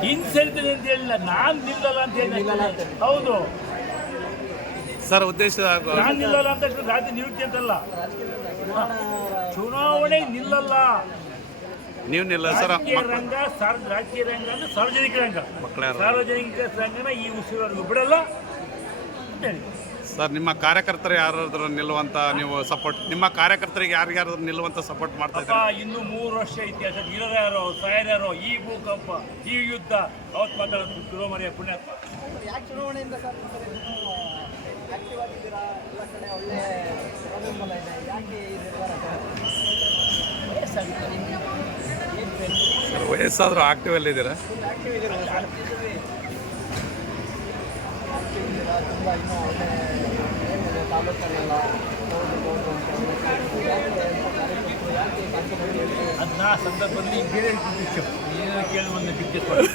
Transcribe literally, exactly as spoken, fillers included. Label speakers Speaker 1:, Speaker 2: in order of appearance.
Speaker 1: ಹಿಂಸರಿತೀನಿ ಅಂತ ಹೇಳಿಲ್ಲ, ನಾನು ನಿಲ್ಲಲ್ಲ ಅಂತ ಹೇಳಿ. ಹೌದು,
Speaker 2: ಸರ್ ಉದ್ದೇಶ
Speaker 1: ನಾನು ನಿಲ್ಲಲ್ಲ ಅಂತ ರಾಜ್ಯ ನಿವೃತ್ತಿ ಅಂತಲ್ಲ, ಚುನಾವಣೆ ನಿಲ್ಲಲ್ಲ.
Speaker 2: ನೀವು ನಿಲ್ಲ ಸರ್.
Speaker 1: ರಾಜಕೀಯ ರಂಗ ಸಾರ್ ರಾಜಕೀಯ ರಂಗ ಅಂದ್ರೆ ಸಾರ್ವಜನಿಕ ರಂಗ. ಸಾರ್ವಜನಿಕ ರಂಗನ ಈ ಉಸಿರವರೆಗೂ ಬಿಡಲ್ಲ ಅಂತ ಹೇಳಿ.
Speaker 2: ಸರ್ ನಿಮ್ಮ ಕಾರ್ಯಕರ್ತರು ಯಾರಾದ್ರೂ ನಿಲ್ಲುವಂತ ನೀವು ಸಪೋರ್ಟ್, ನಿಮ್ಮ ಕಾರ್ಯಕರ್ತರಿಗೆ ಯಾರಿಗಾದ್ರೂ ನಿಲ್ಲುವಂತ ಸಪೋರ್ಟ್ ಮಾಡ್ತಾ ಇದ್ದಾರೆ?
Speaker 1: ಇನ್ನು ಮೂರು ವರ್ಷ ಇತಿಹಾಸ, ಇರೋರ್ಯಾರೋ ಸಾಯರ್ಯಾರೋ, ಈ ಭೂಕಂಪ, ಈ ಯುದ್ಧ, ಅವತ್ತು ಮಾತಾಡೋದು ತಿರುಮರಿಯ ಪುಣ್ಯಾತ್ಮ.
Speaker 3: ಚುನಾವಣೆಯಿಂದ ಸರ್ ಆಕ್ಟಿವ್ ಆಗಿದ್ದೀರಾ, ಎಲ್ಲ ಕಡೆ ಒಳ್ಳೆ ಬೆಂಬಲ ಇದೆ, ಯಾಕೆ ಈ ನಿರ್ಧಾರ? ವಯಸ್ಸಾಗಿತ್ತು
Speaker 2: ಸರ್, ವಯಸ್ಸಾದರೂ ಆಕ್ಟಿವ್ ಅಲ್ಲಿ ಇದ್ದೀರಾ?
Speaker 3: ಆಕ್ಟಿವ್ ಇದ್ದೀರಾ ಆಕ್ಟಿವ್ ಇದ್ದೀರಾ ತುಂಬ ಇನ್ನೂ ಒಳ್ಳೆ ಏನಿದೆ ತಾಲೂಕಲ್ಲೆಲ್ಲ ನೋಡ್ಬೋದು ಅಂತ ಯಾಕೆ ಕಾರ್ಯಕರ್ತರು ಯಾಕೆ
Speaker 1: ಅದನ್ನ ಸಂದರ್ಭದಲ್ಲಿ ಬೇರೆ ಏನು ಕೇಳಿ ಒಂದು ಪಿಕ್ಚರ್